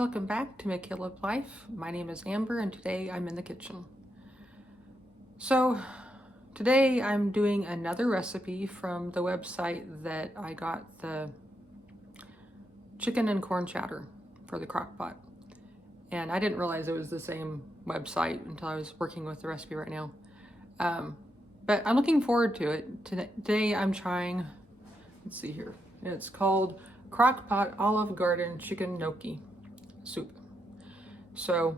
Welcome back to mckilliplife. My name is Amber and today I'm in the kitchen. So today I'm doing another recipe from the website that I got the chicken and corn chowder for the Crockpot. And I didn't realize it was the same website until I was working with the recipe right now. But I'm looking forward to it. Today I'm trying, let's see here, it's called Crockpot Olive Garden Chicken Gnocchi Soup. So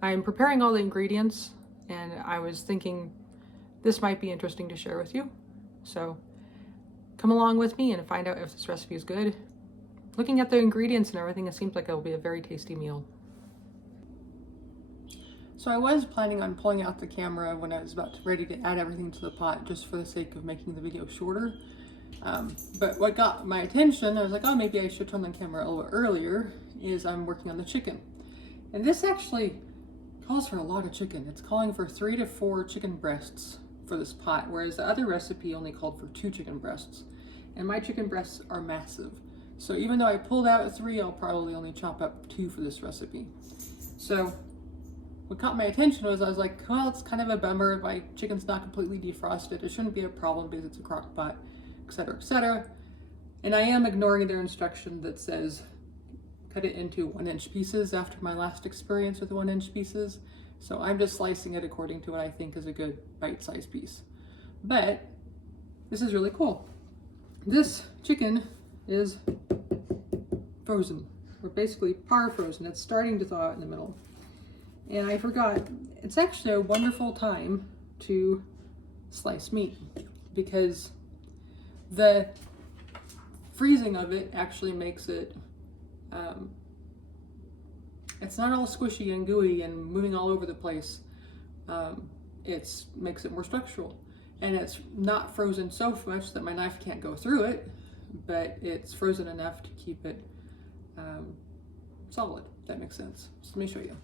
I'm preparing all the ingredients and I was thinking this might be interesting to share with you. So come along with me and find out if this recipe is good. Looking at the ingredients and everything, it seems like it'll be a very tasty meal. So I was planning on pulling out the camera when I was ready to add everything to the pot, just for the sake of making the video shorter. But what got my attention, I was like, oh, maybe I should turn the camera a little earlier, is I'm working on the chicken. And this actually calls for a lot of chicken. It's calling for 3 to 4 chicken breasts for this pot, whereas the other recipe only called for 2 chicken breasts. And my chicken breasts are massive. So even though I pulled out 3, I'll probably only chop up 2 for this recipe. So what caught my attention was I was like, well, it's kind of a bummer. My chicken's not completely defrosted. It shouldn't be a problem because it's a crock pot, etc., etc. And I am ignoring their instruction that says cut it into 1-inch pieces after my last experience with 1-inch pieces. So I'm just slicing it according to what I think is a good bite-sized piece. But this is really cool. This chicken is frozen. We're basically par frozen. It's starting to thaw out in the middle. And I forgot, it's actually a wonderful time to slice meat because the freezing of it actually makes it, it's not all squishy and gooey and moving all over the place. It makes it more structural. And it's not frozen so much that my knife can't go through it, but it's frozen enough to keep it solid, if that makes sense. So let me show you.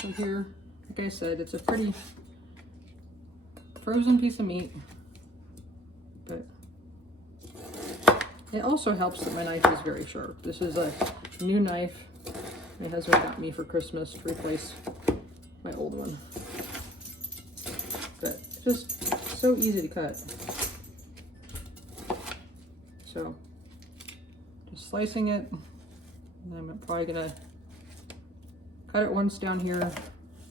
So here, like I said, it's a pretty frozen piece of meat, but it also helps that my knife is very sharp. This is a new knife my husband got me for Christmas to replace my old one. But just so easy to cut. So just slicing it, and I'm probably gonna cut it once down here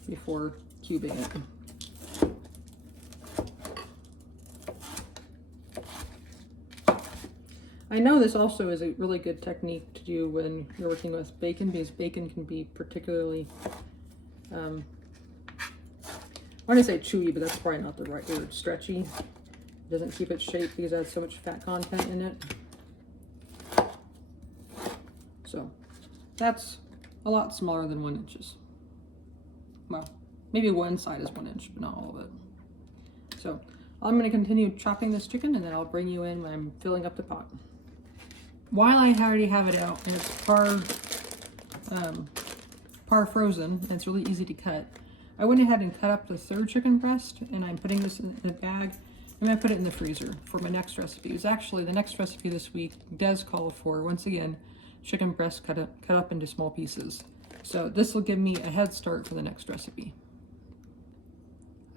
before cubing it. I know this also is a really good technique to do when you're working with bacon, because bacon can be particularly, I want to say chewy, but that's probably not the right word, stretchy. It doesn't keep its shape because it has so much fat content in it. So that's a lot smaller than 1 inches. Well, maybe one side is 1 inch, but not all of it. So I'm going to continue chopping this chicken and then I'll bring you in when I'm filling up the pot. While I already have it out and it's par frozen and it's really easy to cut, I went ahead and cut up the 3rd chicken breast and I'm putting this in a bag. I'm going to put it in the freezer for my next recipe. It's actually the next recipe this week does call for, once again, chicken breast cut up into small pieces. So this will give me a head start for the next recipe.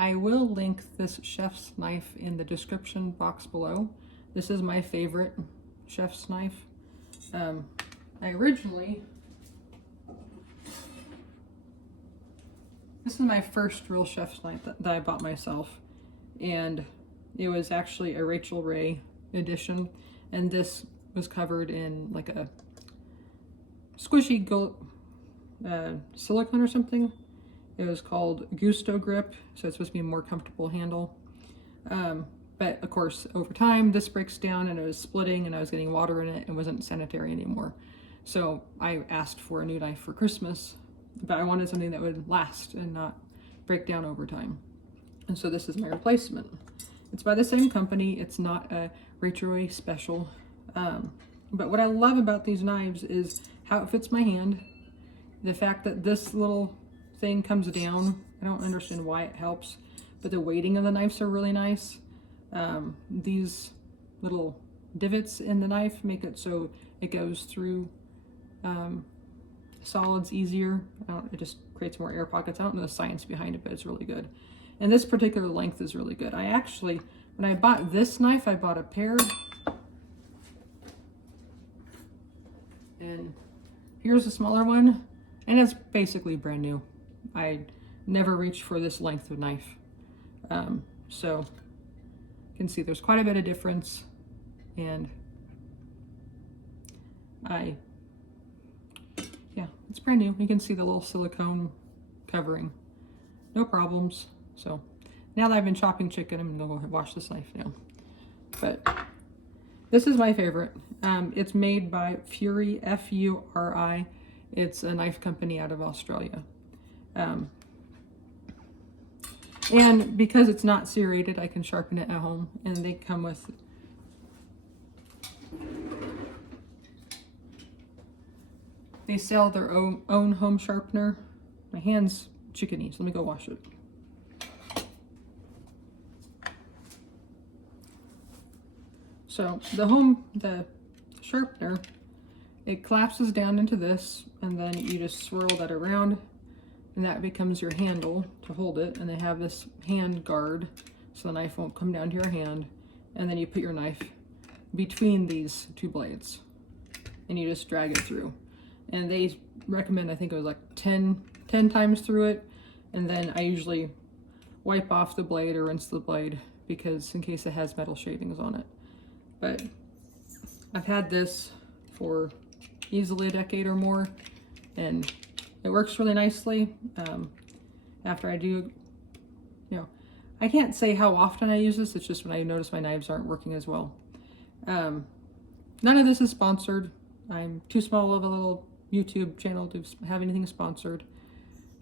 I will link this chef's knife in the description box below. This is my favorite chef's knife. This is my first real chef's knife that I bought myself, and it was actually a Rachel Ray edition, and this was covered in like a squishy silicone or something. It was called Gusto Grip, so it's supposed to be a more comfortable handle. But of course, over time, this breaks down and it was splitting and I was getting water in it and wasn't sanitary anymore. So I asked for a new knife for Christmas, but I wanted something that would last and not break down over time. And so this is my replacement. It's by the same company. It's not a Rachel Ray special. But what I love about these knives is how it fits my hand. The fact that this little thing comes down, I don't understand why it helps, but the weighting of the knives are really nice. These little divots in the knife make it so it goes through Solid's easier. It just creates more air pockets. I don't know the science behind it, but it's really good. And this particular length is really good. I actually, when I bought this knife, I bought a pair. And here's a smaller one. And it's basically brand new. I never reached for this length of knife. So you can see there's quite a bit of difference. And yeah, it's brand new. You can see the little silicone covering. No problems. So now that I've been chopping chicken, I'm gonna go wash this knife now. But this is my favorite. It's made by Furi, F-U-R-I. It's a knife company out of Australia. And because it's not serrated, I can sharpen it at home. And they come with they sell their own home sharpener. My hand's chickeny, so let me go wash it. So the sharpener, it collapses down into this, and then you just swirl that around, and that becomes your handle to hold it. And they have this hand guard, so the knife won't come down to your hand. And then you put your knife between these two blades, and you just drag it through. And they recommend, I think it was like 10 times through it. And then I usually wipe off the blade or rinse the blade, because in case it has metal shavings on it. But I've had this for easily a decade or more, and it works really nicely. After I do, I can't say how often I use this. It's just when I notice my knives aren't working as well. None of this is sponsored. I'm too small of a little YouTube channel to have anything sponsored.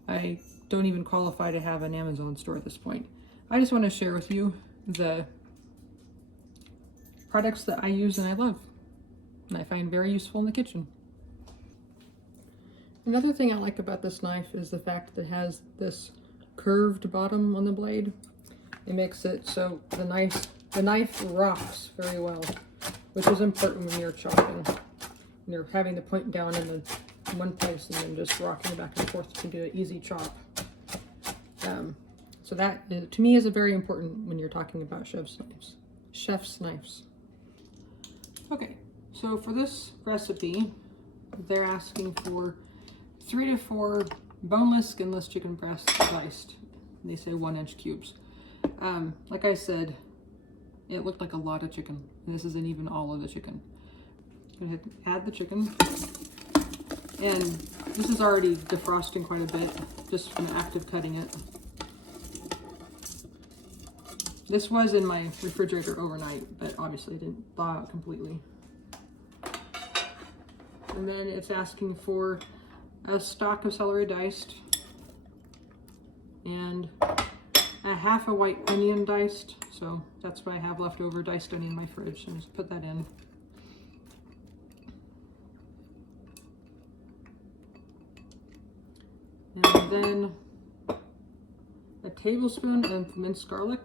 I don't even qualify to have an Amazon store at this point. I just want to share with you the products that I use and I love, and I find very useful in the kitchen. Another thing I like about this knife is the fact that it has this curved bottom on the blade. It makes it so the knife rocks very well, which is important when you're chopping. When you're having the point down in one place and then just rocking back and forth to do an easy chop. So that, to me, is a very important when you're talking about chef's knives. Okay, so for this recipe, they're asking for 3 to 4 boneless, skinless chicken breasts diced. They say 1-inch cubes. Like I said, it looked like a lot of chicken, and this isn't even all of the chicken. Go ahead and add the chicken. And this is already defrosting quite a bit, just from the act of cutting it. This was in my refrigerator overnight, but obviously it didn't thaw out completely. And then it's asking for a stalk of celery diced, and a half a white onion diced. So that's what I have left over, diced onion in my fridge. So just put that in. And then a tablespoon of minced garlic.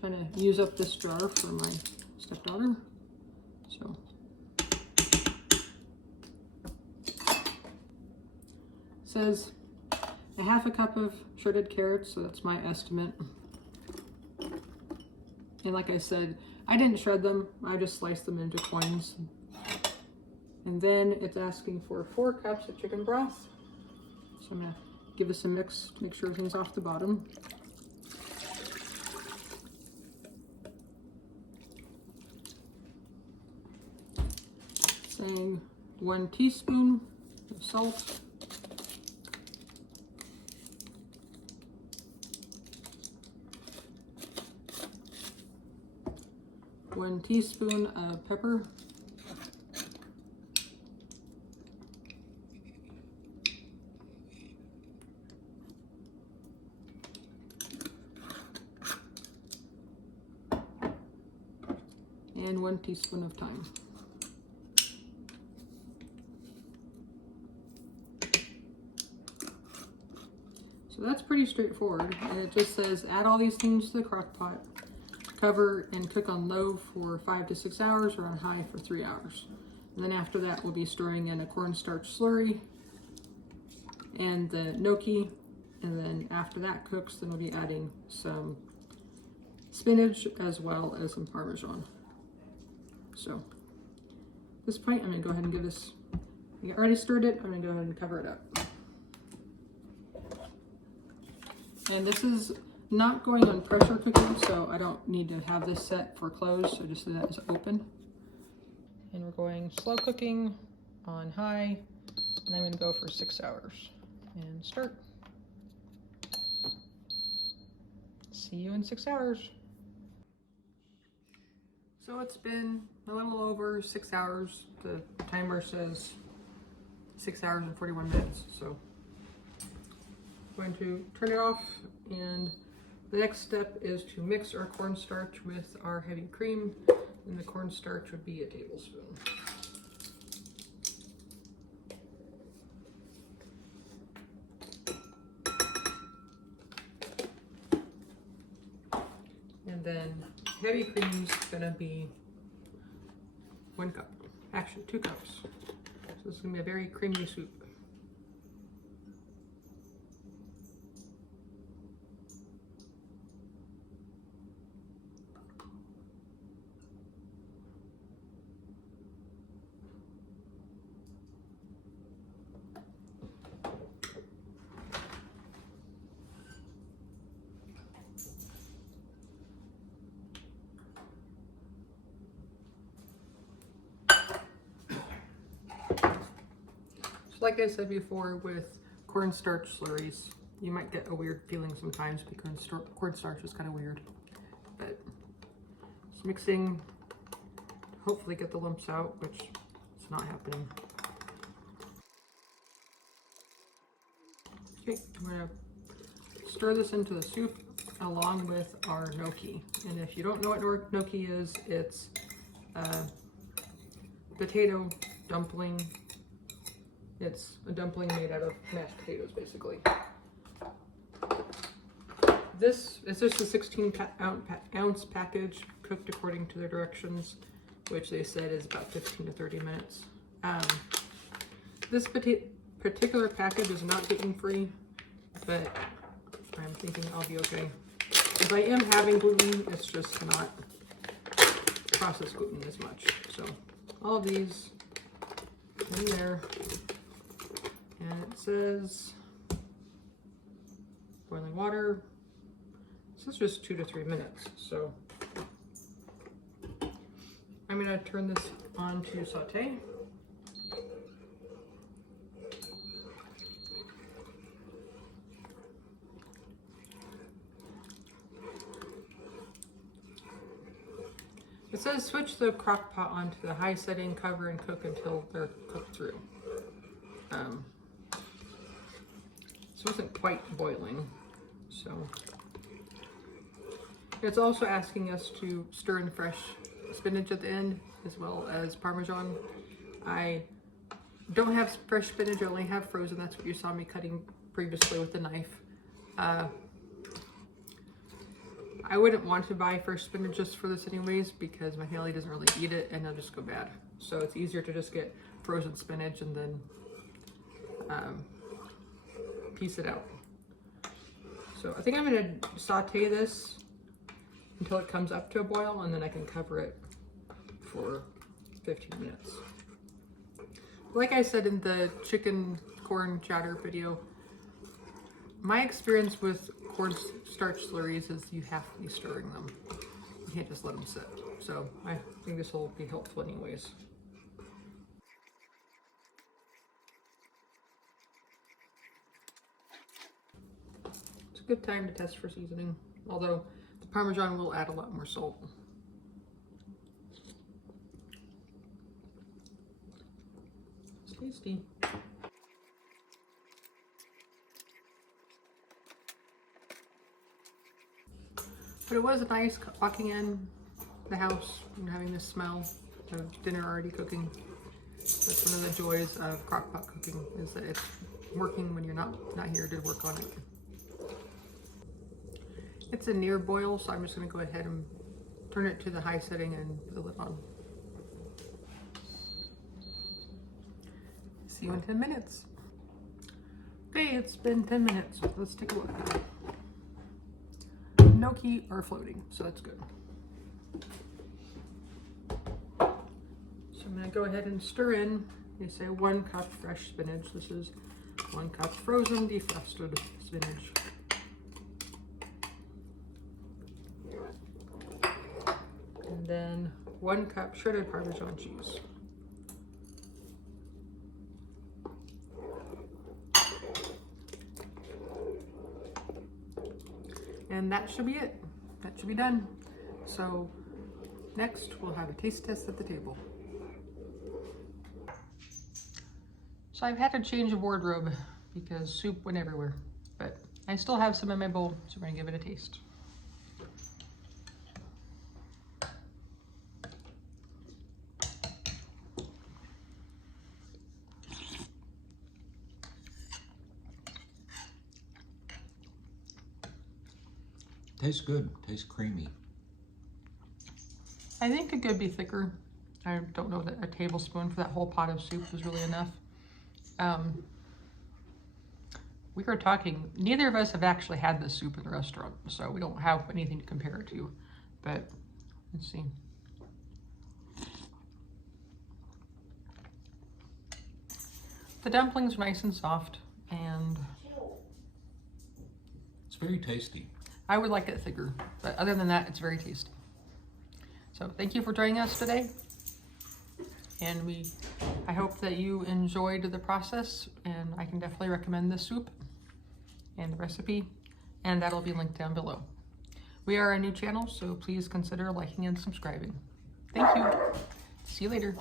Trying to use up this jar for my stepdaughter. So says a half a cup of shredded carrots, so that's my estimate. And like I said, I didn't shred them, I just sliced them into coins. And then it's asking for 4 cups of chicken broth. So I'm gonna give this a mix, make sure everything's off the bottom. Saying 1 teaspoon of salt. 1 teaspoon of pepper. And 1 teaspoon of thyme. So that's pretty straightforward, and it just says add all these things to the crock pot, cover and cook on low for 5 to 6 hours or on high for 3 hours. And then after that, we'll be stirring in a cornstarch slurry and the gnocchi. And then after that cooks, then we'll be adding some spinach as well as some Parmesan. So at this point, I'm gonna go ahead and give this, I already stirred it, I'm gonna go ahead and cover it up. And this is not going on pressure cooking, so I don't need to have this set for close, so just so that is open. And we're going slow cooking on high, and I'm gonna go for 6 hours. And start. See you in 6 hours. So it's been a little over 6 hours. The timer says 6 hours and 41 minutes. So I'm going to turn it off, and the next step is to mix our cornstarch with our heavy cream, and the cornstarch would be a tablespoon. And then heavy cream is gonna be 1 cup, actually 2 cups. So this is gonna be a very creamy soup. Like I said before, with cornstarch slurries, you might get a weird feeling sometimes because cornstarch is kind of weird. But just mixing, hopefully get the lumps out, which is not happening. Okay, I'm gonna stir this into the soup along with our gnocchi. And if you don't know what gnocchi is, it's a potato dumpling. It's a dumpling made out of mashed potatoes, basically. This is just a 16-ounce package, cooked according to their directions, which they said is about 15 to 30 minutes. This particular package is not gluten-free, but I'm thinking I'll be okay. If I am having gluten, it's just not processed gluten as much. So all of these in there. And it says boiling water. This is just 2 to 3 minutes. So I'm gonna turn this on to saute. It says switch the crock pot onto the high setting, cover and cook until they're cooked through. This wasn't quite boiling, so. It's also asking us to stir in fresh spinach at the end, as well as Parmesan. I don't have fresh spinach, I only have frozen. That's what you saw me cutting previously with the knife. I wouldn't want to buy fresh spinach just for this anyways, because my family doesn't really eat it and it'll just go bad. So it's easier to just get frozen spinach and then piece it out. So I think I'm gonna saute this until it comes up to a boil, and then I can cover it for 15 minutes. Like I said in the chicken corn chowder video, my experience with cornstarch slurries is you have to be stirring them. You can't just let them sit. So I think this will be helpful anyways. It's a good time to test for seasoning, although the Parmesan will add a lot more salt. It's tasty. But it was nice walking in the house and having this smell of dinner already cooking. That's one of the joys of Crockpot cooking, is that it's working when you're not here to work on it. It's a near boil, so I'm just going to go ahead and turn it to the high setting and put the lid on. See you in 10 minutes. Okay, it's been 10 minutes. Let's take a look. Gnocchi are floating, so that's good. So I'm going to go ahead and stir in, you say 1 cup fresh spinach. This is 1 cup frozen defrosted spinach. And then 1 cup shredded Parmesan cheese. And that should be it. That should be done. So next we'll have a taste test at the table. So I've had to change a wardrobe because soup went everywhere, but I still have some in my bowl, so we're gonna give it a taste. Tastes good, tastes creamy. I think it could be thicker. I don't know that a tablespoon for that whole pot of soup was really enough. We were talking, neither of us have actually had this soup in the restaurant, so we don't have anything to compare it to, but let's see. The dumplings are nice and soft, and it's very tasty. I would like it thicker, but other than that, it's very tasty. So thank you for joining us today. And I hope that you enjoyed the process, and I can definitely recommend this soup and the recipe, and that'll be linked down below. We are a new channel, so please consider liking and subscribing. Thank you. See you later.